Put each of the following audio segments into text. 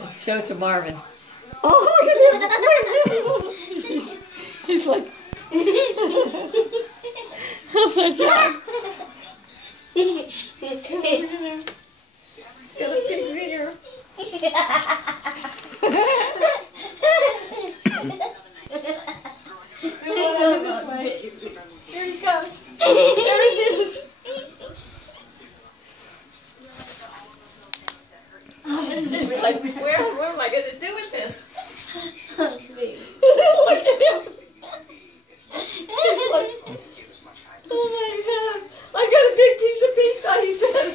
Let's show it to Marvin. Oh, look at him! He's like, oh my God! He's got a big ear. This way. Here he comes. There he is. He's like, where am I going to do with this? Look at him. He's like, oh my God, I got a big piece of pizza, he said.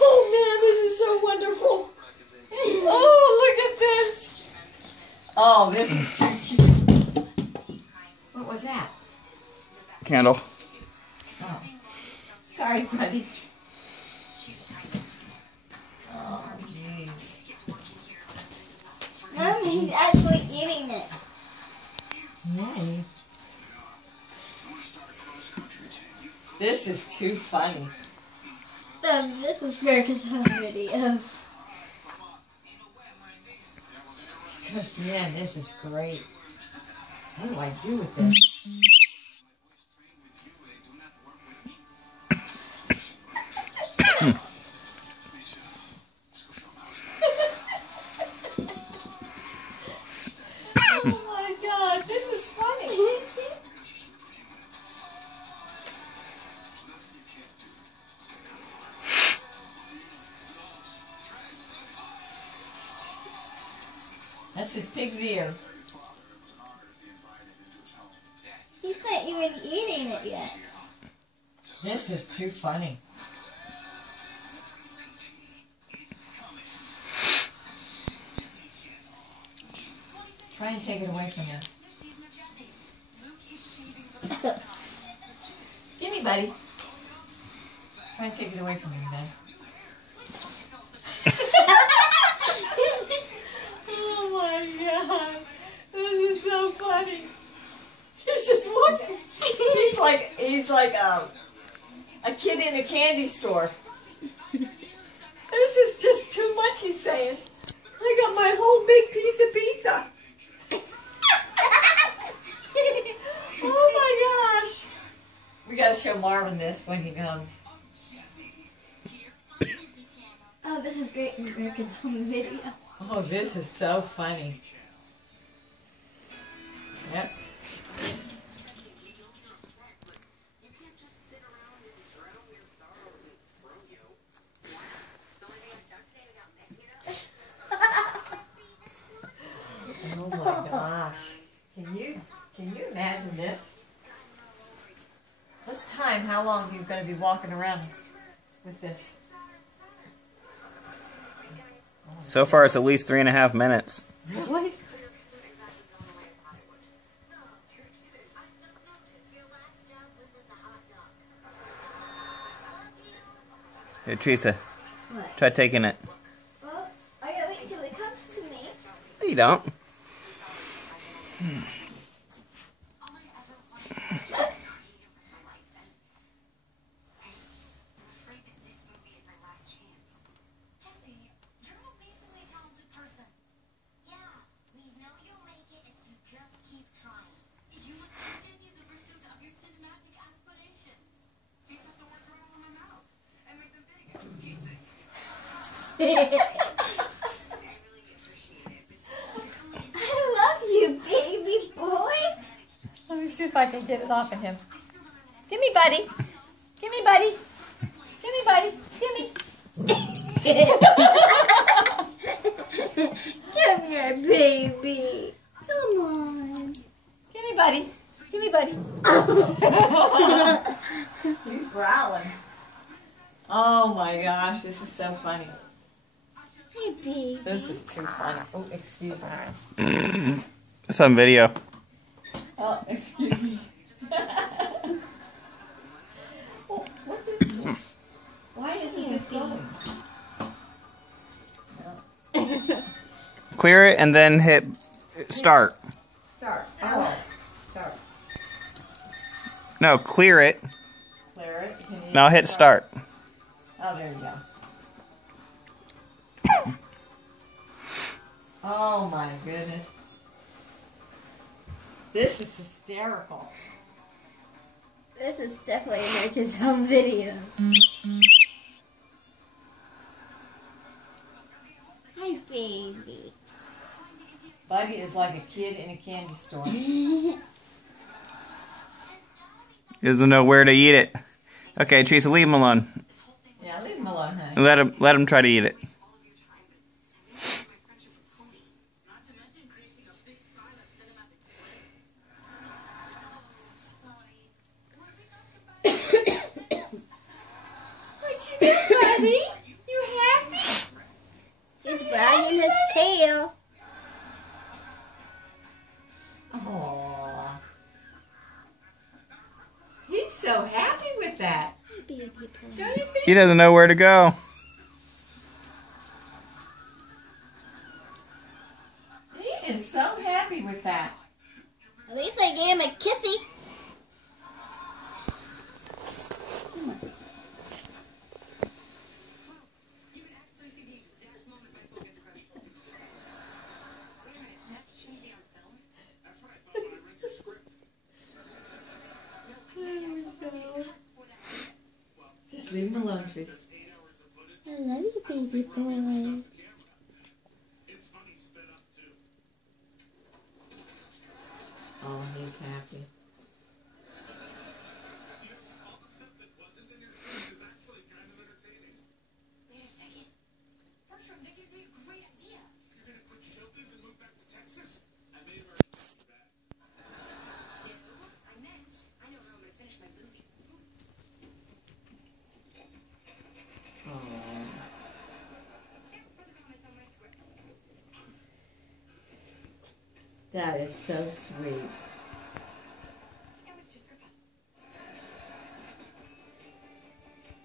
Oh man, this is so wonderful. Oh, look at this. Oh, this is too cute. What was that? Candle. Oh. Sorry, buddy. Oh, jeez. He's actually eating it. Nice. This is too funny. This is America's home video. Because, man, this is great. What do I do with this? Oh my God, this is funny. That's his pig's ear. He's not even eating it yet. This is too funny. Try and take it away from him. Gimme, buddy. Try and take it away from him, man. Oh my God. This is so funny. He's just walking. He's like a kid in a candy store. This is just too much, he's saying. I got my whole big piece of pizza. Oh my gosh. We gotta show Marvin this when he comes. Oh, this is great America's home video. Oh, this is so funny. Yep. Oh my gosh. Can you imagine this? Let's time how long he's going to be walking around with this. So far, it's at least 3.5 minutes. Really? Here, Teresa, What? try taking it. Well, I gotta wait until it comes to me. No, you don't. I love you, baby boy. Let me see if I can get it off of him. Gimme, buddy. Gimme, buddy. Gimme, buddy. Gimme. Come here, baby. Come on. Gimme, buddy. Gimme, buddy. He's growling. Oh my gosh, this is so funny. Hey, baby. This is too funny. Oh, excuse me. It's on video. Oh, excuse me. Oh, what is this? Why isn't this going? Clear it and then hit start. Start. Oh, start. No, clear it. Clear it. Can you Now hit start. Oh, there you go. Oh my goodness. This is hysterical. This is definitely America's Home Videos. Hi, baby. Buddy is like a kid in a candy store. He doesn't know where to eat it. Okay, Teresa, leave him alone. Yeah, leave him alone, honey. And let him try to eat it. What you doing, buddy? You happy? He's wagging his tail. Aww. He's so happy with that. Baby boy. Don't you think? He doesn't know where to go. He is so happy with that. At least I gave him a kissy. Just leave him alone, Teresa. I love you, baby boy. Oh, he's happy. Wait a second. Bertram, that gives me a great idea. You're gonna quit show biz and move back to Texas? I may have already moved back. No, I meant I know how I'm gonna finish my movie. Oh. Thanks for the comments on my script. That is so sweet. It was just for fun.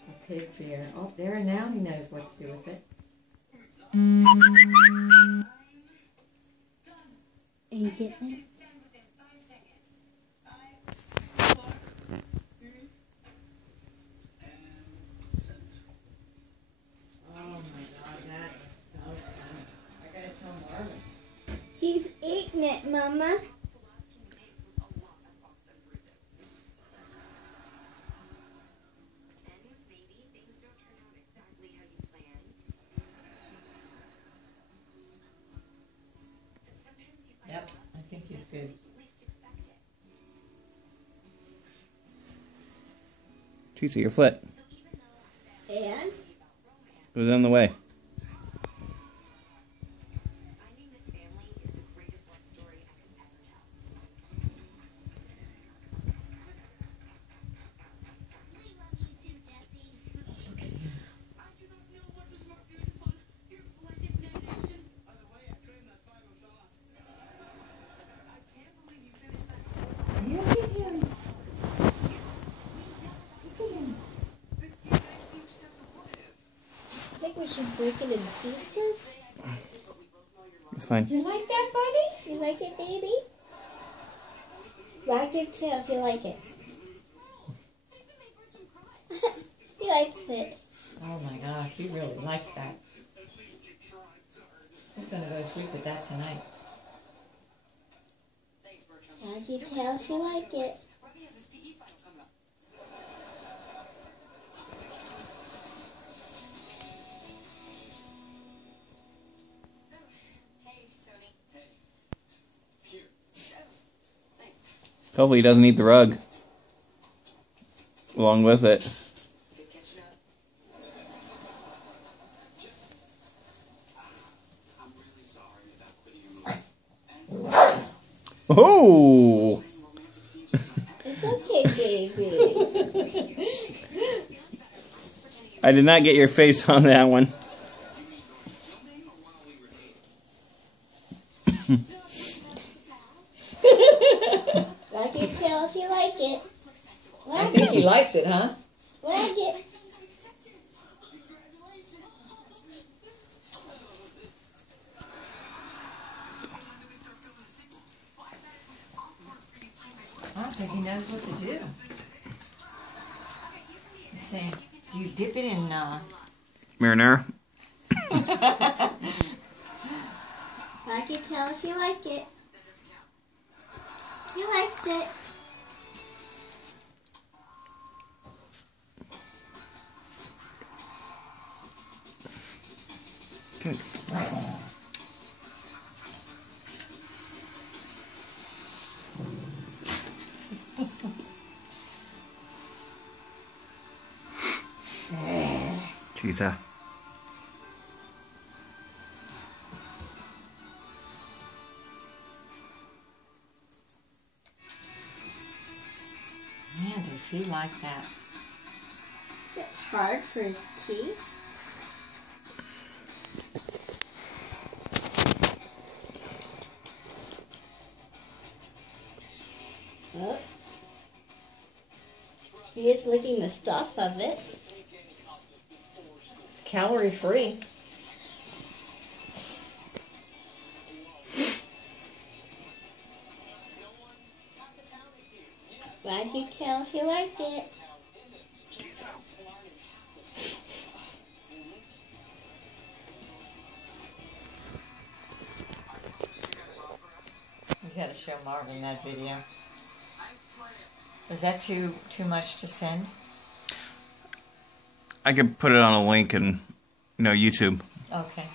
A pig's ear. Oh, there now he knows what to do with it. Are you getting it? Send within 5 seconds. 5, 4, 3. Oh my God, that is so fun. I gotta tell Marvin. He's eating it, Mama. And maybe things don't turn out exactly how you planned. But sometimes you find Yep, out I think he's good. you least expect it. Teresa, your foot. So even though I And said about romance, It was on the way. finding this family is the greatest love story I could ever tell. We love you too, Jesse. Look at him. I do not know what was more beautiful, your poetic narration. By the way, I trained that 5 shot. I can't believe you finished that. Look at him. Look at him. But you guys seem so supportive. I think we should break it in pieces. It's fine. You like that, buddy? You like it, baby? Wag your tail if you like it. He likes it. Oh my gosh, he really likes that. He's gonna go to sleep with that tonight. Thanks, Bertram. Wag your tail if you like it. Robbie has his PE final coming up. Hey, Tony. Hey. Here. Thanks. Hopefully he doesn't eat the rug. Along with it. Good catching up. Just. I'm really sorry about quitting your movie. And Oh! romantic scenes with my It's okay, baby. I did not get your face on that one. You mean during filming or while we were dating? Wag your tail if you like it. I Wag think he it. likes it, huh? Wag it. I think he knows what to do. He's saying, do you dip it in, Marinara. Wag tell if you like it. He likes it. Good. Teresa. Man, does he like that? It's hard for his teeth. Oh. He is licking the stuff of it. It's calorie free. Glad you tell if you like it. You gotta show Marvin that video. Is that too much to send? I could put it on a link in, YouTube. Okay.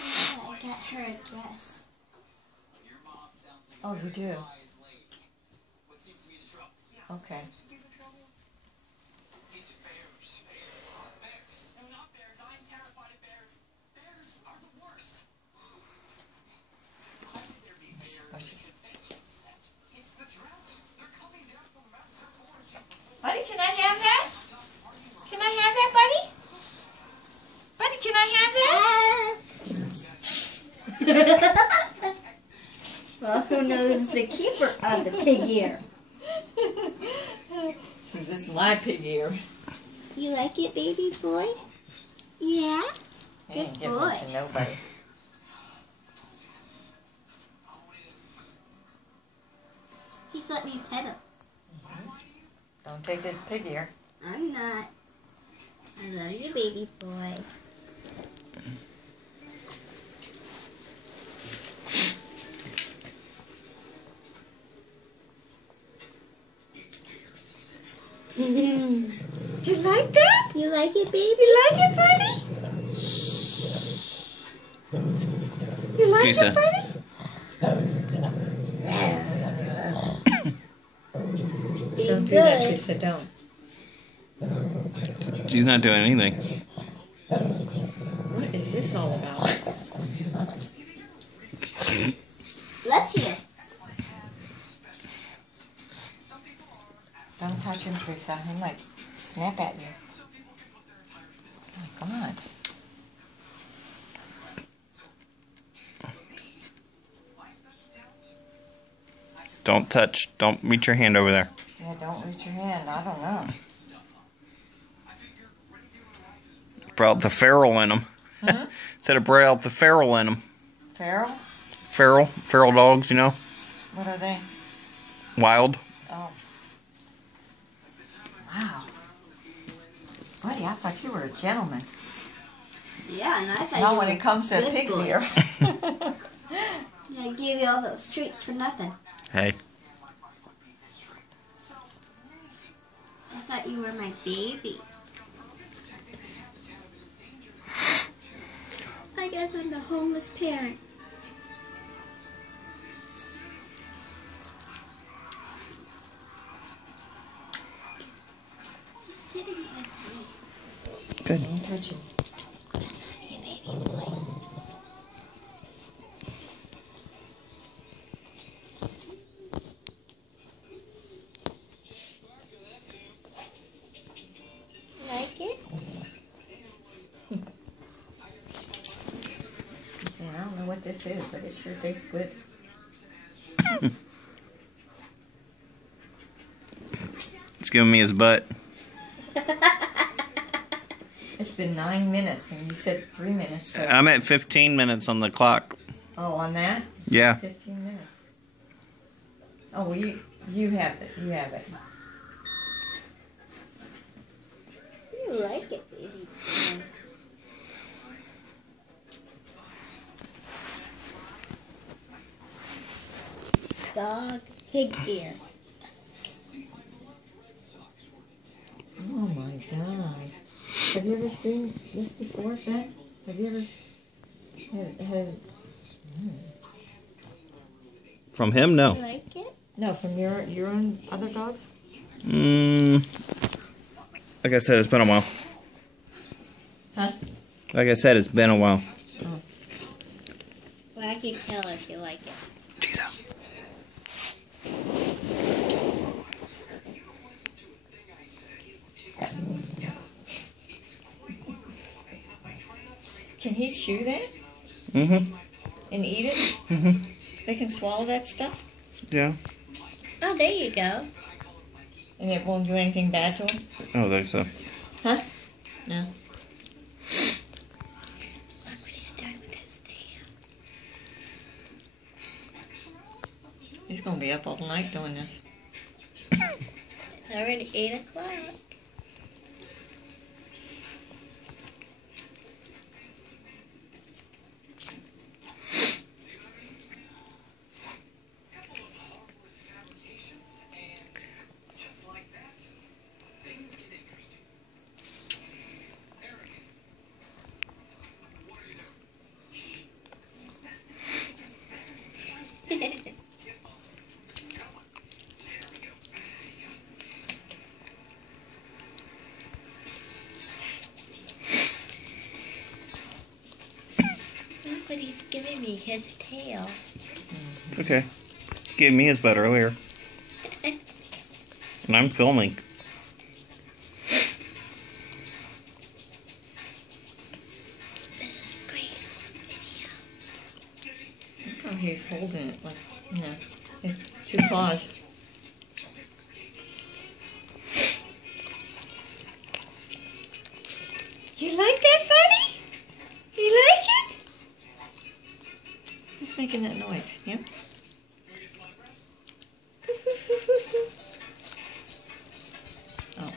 Yeah, I got her a dress. Oh, you do? Okay. Buddy, can I have that? Can I have that, buddy? Buddy, can I have that? Well, who knows the keeper of the pig ear? Since it's my pig ear. You like it, baby boy? Yeah? I ain't Good giving boy. it to nobody. He's let me pet him. Don't take his pig ear. I'm not. I love you, baby boy. You like that? You like it, baby? You like it, buddy? You like Teresa. it, buddy? Be Don't do that, good. Teresa. Don't. She's not doing anything. What is this all about? Bless you. Don't touch him, Teresa. He might snap at you. Oh, come on. Don't touch. Don't reach your hand over there. Yeah, don't reach your hand. I don't know. Brought the feral in them. Said it brought out the feral in them. Feral? Feral dogs, What are they? wild. Oh. Wow. Buddy, I thought you were a gentleman. Yeah, and I thought Not you when were it comes to a good pig's boy. ear. I gave you all those treats for nothing. Hey, I thought you were my baby. I guess I'm the homeless parent. He's sitting with me. good. Don't touch him. Hey, baby boy. Like it? He's saying, I don't know what this is, but it sure tastes good. He's giving me his butt. It's been 9 minutes, and you said 3 minutes. So. I'm at 15 minutes on the clock. Oh, on that? It's Yeah. 15 minutes. Oh, well, you have it. You have it. You like it, dog pig ear. Oh my God. Have you ever seen this before, Ben? Have you ever had From him, no. You like it? no from your own other dogs? Like I said, it's been a while. Huh? Like I said, it's been a while. Well, I can tell if you like it. Jeez. Can he chew that Mm-hmm. and eat it? Mm-hmm. They can swallow that stuff, Yeah. Oh, there you go. and it won't do anything bad to him? I don't think so. Huh? No. Look what he's doing with his tail. He's gonna be up all night doing this. It's already 8 o'clock. Look what he's giving me, his tail. It's okay. He gave me his butt earlier. And I'm filming. This is great. Look how he's holding it like, you know, his two paws. You like that, buddy? You like it? He's making that noise, yeah? Oh.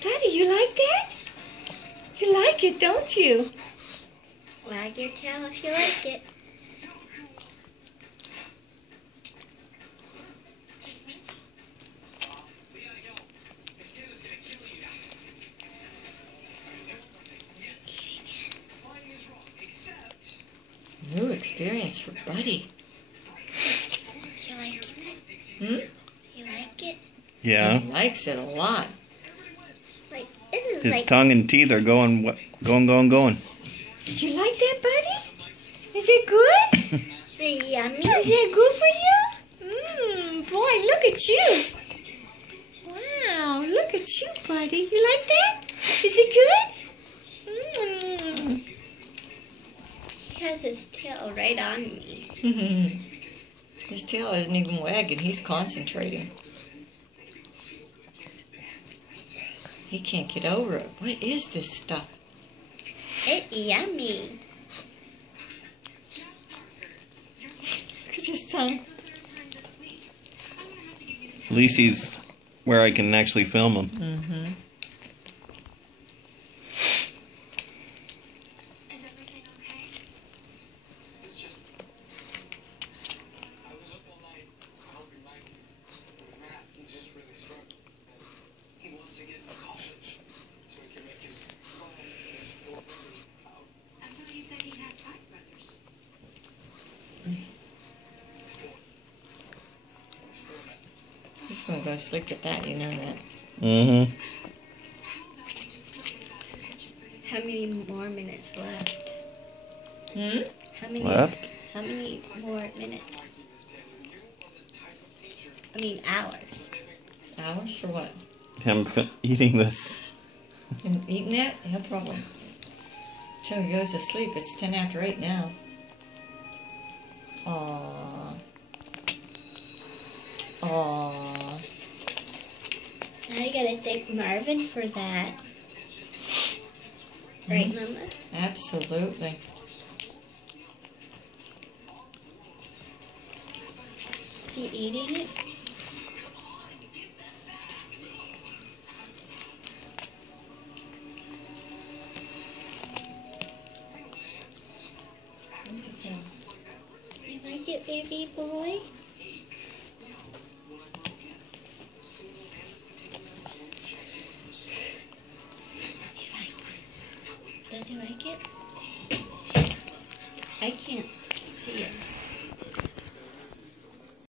Daddy, you like that? You like it, don't you? Wag your tail if you like it. New experience for Buddy. You like it? Hmm? You like it? Yeah. He likes it a lot. Like, this is His like, tongue and teeth are going. Going. You like that, Buddy? Is it good? the yummy. Is it good for you? Boy, look at you. Wow, look at you, Buddy. You like that? Is it good? He has his tail right on me. His tail isn't even wagging. He's concentrating. He can't get over it. What is this stuff? It's yummy. Look at his tongue. At least he's where I can actually film him. Mm-hmm. Is everything okay? It's just. I was up all night helping Mike with math. He's just really struggling. He wants to get in college so he can make his home and his 4 brothers proud. I thought you said he had 5 brothers. It's 4. It's 4 men. He's going to go to sleep with that, you know that. Mm-hmm. How many more minutes left? Hmm? How many? Left? How many more minutes? I mean hours. Hours for what? Him eating this. Him eating that? No problem. Till he goes to sleep. It's 10 after 8 now. Aww. Aww. Now you gotta thank Marvin for that. Right, Mama? Absolutely. Is he eating it? You like it, baby boy? Does he like it? I can't